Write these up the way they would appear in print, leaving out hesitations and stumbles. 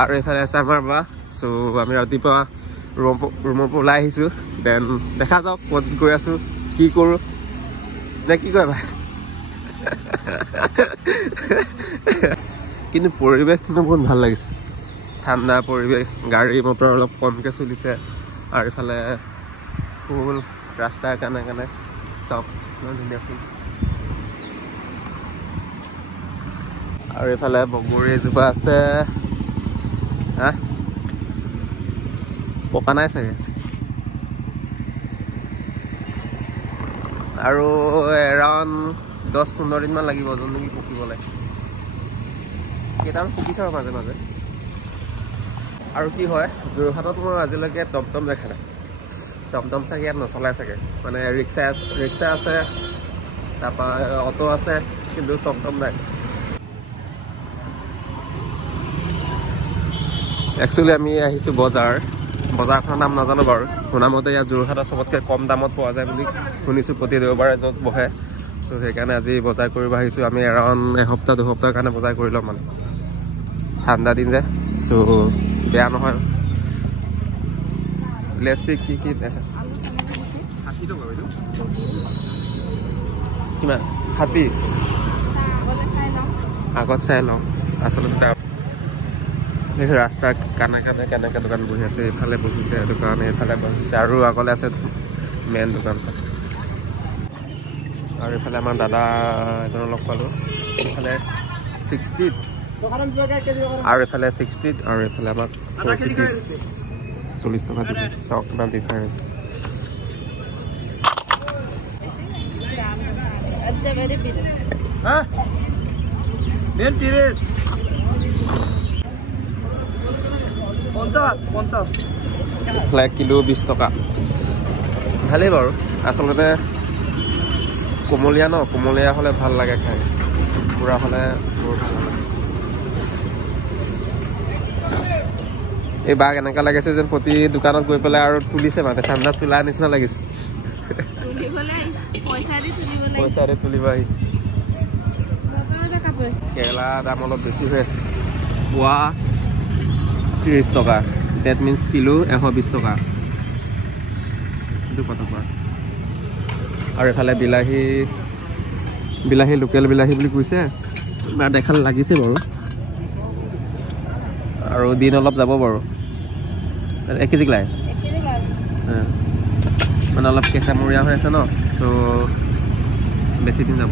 আৰু এইফালে আছে আমাৰ বা চ' আমি ৰাতিপুৱা ৰুমৰ পৰা ওলাই আহিছোঁ দেন দেখা যাওক ক'ত গৈ আছোঁ কি কৰোঁ নে কি কয় ভাই কিন্তু পৰিৱেশ কিন্তু বহুত ভাল লাগিছে ঠাণ্ডা পৰিৱেশ গাড়ী মটৰ অলপ কমকৈ চলিছে আৰু এইফালে ফুল ৰাস্তাৰ কাণে কাণে চব ইমান ধুনীয়া ফুল আৰু এইফালে বগৰী এজোপা আছে হা পকা নাই চাগে আৰু এৰাউণ্ড 10-15 দিনমান লাগিব যোনটো কি পকিবলৈ কেইটামান পকিছে আৰু মাজে মাজে আৰু কি হয় যোৰহাটত মই আজিলৈকে টমটম দেখা নাই টমটম চাগে ইয়াত নচলাই চাগে মানে ৰিক্সা আছে তাৰপৰা অটো আছে কিন্তু টমটম নাই একচুৱেলি আমি আহিছোঁ বজাৰখনৰ নাম নাজানো বাৰু শুনামতে ইয়াত যোৰহাটত চবতকৈ কম দামত পোৱা যায় বুলি শুনিছোঁ প্ৰতি দেওবাৰে য'ত বহে চ' সেইকাৰণে আজি বজাৰ কৰিব আহিছোঁ আমি এৰাউণ্ড এসপ্তাহ-2সপ্তাহৰ কাৰণে বজাৰ কৰি ল'ম মানে ঠাণ্ডা দিন যে চ' বেয়া নহয় লেচি কি দেখা 60 টকা বাইদেউ কিমান 60 আগত চাই লওঁ আচলতে ৰাস্তাৰ কাণে কাণে কেনেকৈ দোকান বহি আছে এইফালে বহিছে দোকান এইফালে বহিছে আৰু আগলৈ আছে মেইন দোকানখন আৰু এইফালে আমাৰ দাদা এজনৰ লগ পালোঁ এইফালে 60 আৰু এইফালে 60 আৰু এইফালে আমাক 40 টকা দিছে চাওক কিমান ডিফাৰেঞ্চ ফ্লেগ কিলো 20 টকা ভালেই বাৰু আচলতে কোমলীয়া হ'লে ভাল লাগে খাই পুৰা হ'লে বহুত ভাল লাগে এই বাঘ এনেকুৱা লাগিছে যেন প্ৰতি দোকানত গৈ পেলাই আৰু তুলিছে মানে ঠাণ্ডাত তোলাৰ নিচিনা লাগিছে পইচা দি তুলিব আহিছে কেৰেলা দাম অলপ বেছি হৈ আছে পোৱা 30 টকা ডেট মিনছ কিলো 120 টকা এইটো কত টকা আৰু এফালে বিলাহী লোকেল বিলাহী বুলি কৈছে বা দেখাল লাগিছে বাৰু আৰু দিন অলপ যাব বাৰু 1 কেজি লাগে মানে অলপ কেঁচামৰীয়া হৈ আছে ন চ' বেছি দিন যাব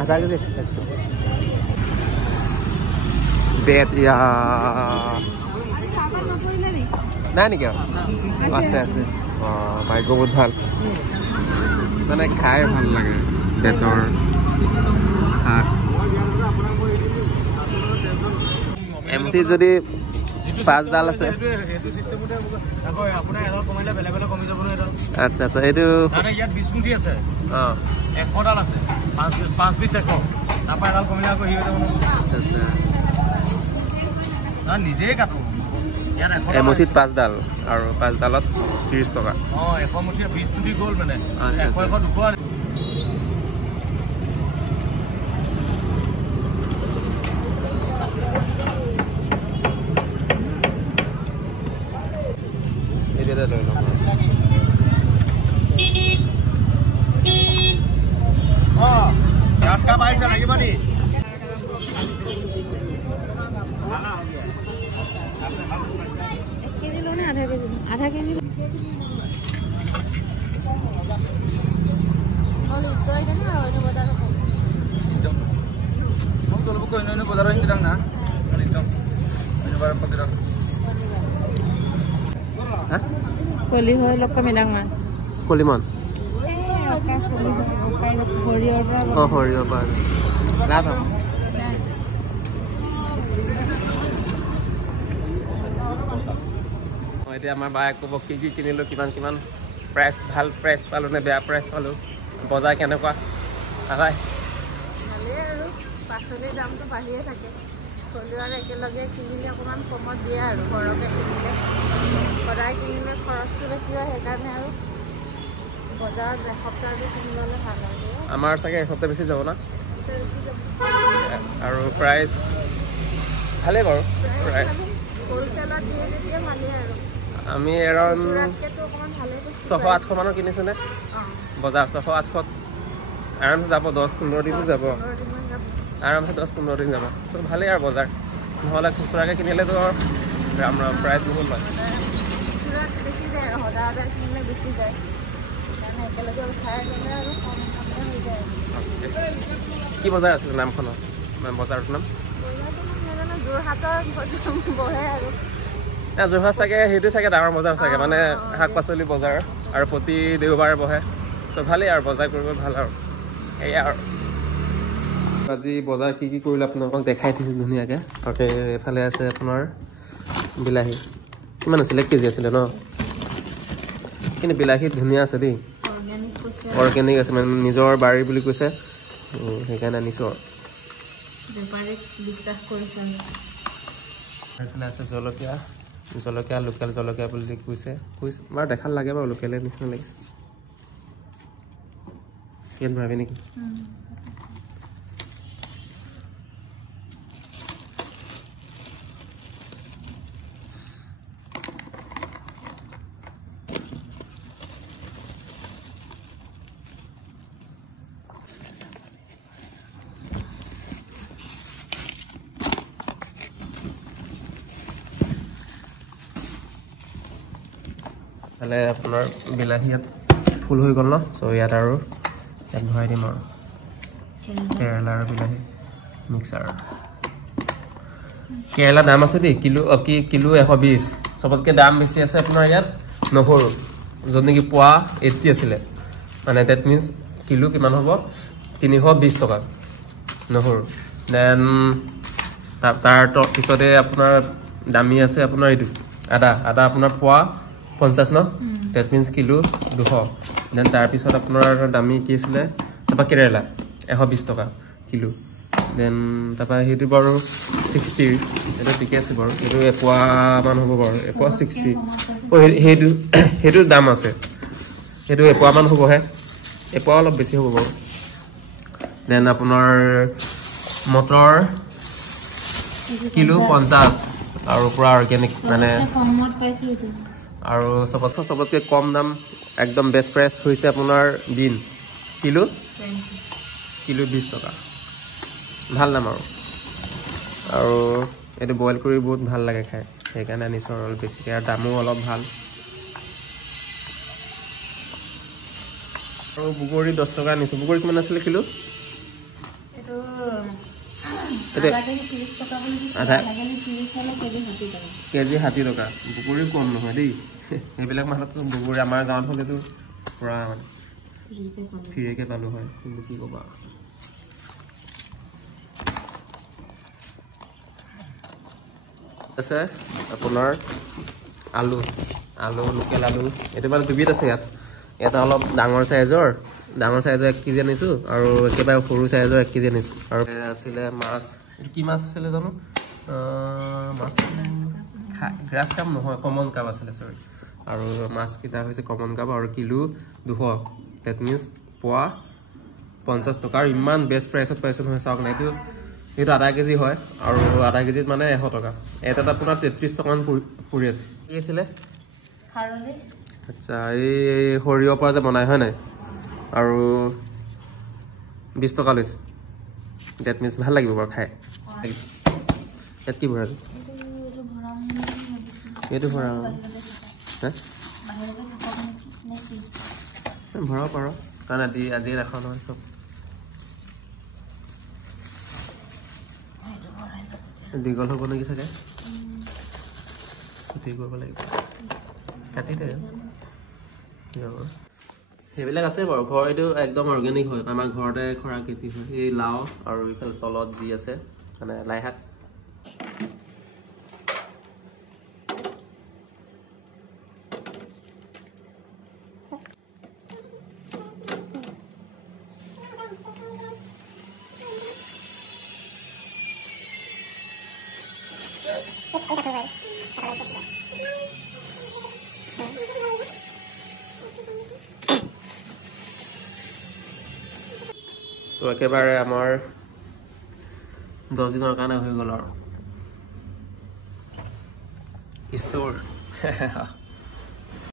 আধা কেজি বেট ইয়া নাই নেকি আছে ভাগ্য বহুত ভাল মানে খাই ভাল লাগে বেটৰ শাক এমটি যদি 5 ডাল আছে আচ্ছা আচ্ছা এইটো ইয়াত 20 মুঠি আছে 100 ডাল আছে 5 পিচ 100 তাৰপৰা এডাল কমিলে আকৌ হি হৈ যাব না নিজে কাটো ইয়াত এমুঠিত 5 ডাল আৰু 5 ডালত 30 টকা 100 মুঠি 20 মুঠি গ'ল মানে 100 200 লৈ লওঁ গাছ কাপ আহিছে লাগিব নি आधा केजी কলি হয় লক মেডাং মান কলিমন সৰিয়ৰ পৰা লাভ এতিয়া আমাৰ বায়ে ক'ব কি কিনিলোঁ কিমান প্ৰাইচ ভাল প্ৰাইচ পালোঁ নে বেয়া প্ৰাইচ পালোঁ বজাৰ কেনেকুৱা হয় ভালেই আৰু পাচলিৰ দামটো বাঢ়িয়ে থাকে হ'লেও আৰু একেলগে কিনিলে অকণমান কমত দিয়ে আৰু সৰহকৈ কিনিলে সদায় কিনিলে খৰচটো বেছি হয় সেইকাৰণে আৰু বজাৰত এসপ্তাহটো কিনি ল'লে ভাল হয় আমাৰ চাগে এসপ্তাহ বেছি যাব না দামটো বেছি যাব আৰু প্ৰাইচ ভালেই বাৰু প্ৰাইচ হ'লচেলত দিয়ে যেতিয়া ভালেই আৰু আমি এৰাউণ্ড খুচুৰাতকেতো অকণমান ভালেই বেছি 600-800 মানৰ কিনিছোঁ নে বজাৰ 600-800 আৰামছে যাব 10-15 দিনো যাব আৰামছে 10-15 দিন যাব চ' ভালেই আৰু বজাৰ নহ'লে খুচুৰাকৈ কিনিলেতো ৰাম ৰাম প্ৰাইচ বহুত লয় খুচুৰাত বেছি যায় আৰু সদায় কিনিলে বেছি যায় সেইকাৰণে একেলগে উঠাই গ'লে আৰু কম দামতে হৈ যায় কি বজাৰ আছিলে নামখনৰ বজাৰটোৰ নাম যোৰহাটৰ বহে আৰু যোৰহাট চাগে সেইটো চাগে ডাঙৰ বজাৰ চাগে মানে শাক পাচলি বজাৰ আৰু প্ৰতি দেওবাৰে বহে চ' ভালেই আৰু বজাৰ কৰিব ভাল আৰু সেয়া আৰু আজি বজাৰ কি কৰিলোঁ আপোনালোকক দেখাই দিছোঁ ধুনীয়াকৈ তাতে এফালে আছে আপোনাৰ বিলাহী কিমান আছিলে 1 কেজি আছিলে ন কিন্তু বিলাহী ধুনীয়া আছে দেই অৰ্গেনিক আছে মানে নিজৰ বাৰী বুলি কৈছে সেইকাৰণে আনিছোঁ আৰু বেপাৰীক বিশ্বাস কৰিছোঁ এইফালে আছে জলকীয়া লোকেল জলকীয়া বুলি কৈছে বাৰু দেখাত লাগে বাৰু লোকেলে নিচিনা লাগিছে ইয়াত ভাবি নেকি তাহলে আপোনাৰ বিলাহী ইয়াত ফুল হৈ গ'ল ন চ' ইয়াত আৰু ইয়াত ভৰাই দিম আৰু কেৰেলা আৰু বিলাহী মিক্সাৰ কেৰেলা দাম আছে দেই কিলো 120 চবতকৈ দাম বেছি আছে আপোনাৰ ইয়াত নহৰু য'ত নেকি পোৱা 80 আছিলে মানে ডেট মিনছ কিলো কিমান হ'ব 320 টকা নহৰু দেন তাৰ পিছতে আপোনাৰ দামী আছে আপোনাৰ এইটো আদা আপোনাৰ পোৱা 50 ন ডেট মিনছ কিলো 200 দেন তাৰপিছত আপোনাৰ দামী কি আছিলে তাৰপৰা কেৰেলা 120 টকা কিলো দেন তাৰপৰা সেইটো বাৰু 60 সেইটো ঠিকে আছে বাৰু সেইটো এপোৱামান হ'ব বাৰু এপোৱা 60 সেইটো দাম আছে সেইটো এপোৱামান হ'বহে এপোৱা অলপ বেছি হ'ব বাৰু দেন আপোনাৰ মটৰ কিলো 50 আৰু পুৰা অৰ্গেনিক মানে কমত পাইছোঁ এইটো আৰু চবতকৈ কম দাম একদম বেষ্ট প্ৰাইচ হৈছে আপোনাৰ বিন কিলো 20 টকা ভাল দাম আৰু এইটো বইল কৰি বহুত ভাল লাগে খাই সেইকাৰণে আনিছোঁ আৰু বেছিকৈ আৰু দামো অলপ ভাল আৰু বগৰী 10 টকা আনিছোঁ বগৰী কিমান আছিলে কিলো কেজি 60 টকা বগৰী কম নহয় দেই সেইবিলাক মাহততো বগৰী আমাৰ গাঁৱত হ'লেতো পুৰা মানে ফ্ৰীকৈ পালোঁ হয় কিন্তু কি ক'বা আছে আপোনাৰ আলু লোকেল আলু এইটো মানে দুবিধ আছে ইয়াত এটা অলপ ডাঙৰ চাইজৰ 1 কেজি আনিছোঁ আৰু একেবাৰে সৰু চাইজৰ 1 কেজি আনিছোঁ আৰু আছিলে মাছ এইটো কি মাছ আছিলে জানো মাছ গ্ৰাছ কাপ নহয় কমন কাপ আছিলে চৰি আৰু মাছকেইটা হৈছে কমন কাপ আৰু কিলো 200 ডেট মিনছ পোৱা 50 টকা আৰু ইমান বেষ্ট প্ৰাইচত পাইছোঁ নহয় চাওক না এইটো আধা কেজি হয় আৰু আধা কেজিত মানে 100 টকা এটাত আপোনাৰ 33 টকামান পৰি আছে কি আছিলে আচ্ছা এই সৰিয়হৰ পৰা যে বনাই হয় নাই আৰু 20 টকা লৈছে ডেট মিনছ ভাল লাগিব বাৰু খাই ইয়াত কি ভৰালি এইটো ভৰাব ভৰাব পাৰ কাৰণ আজি ৰাখা নহয় চব দীঘল হ'ব নেকি চাগে ছুটি কৰিব লাগিব কাটি দে সেইবিলাক আছে বাৰু ঘৰ এইটো একদম অৰ্গেনিক হয় আমাৰ ঘৰতে খৰা খেতি হয় এই লাও আৰু এইফালে তলত যি আছে মানে লাই শাক চ' একেবাৰে আমাৰ 10 দিনৰ কাৰণে হৈ গ'ল আৰু ষ্ট'ৰ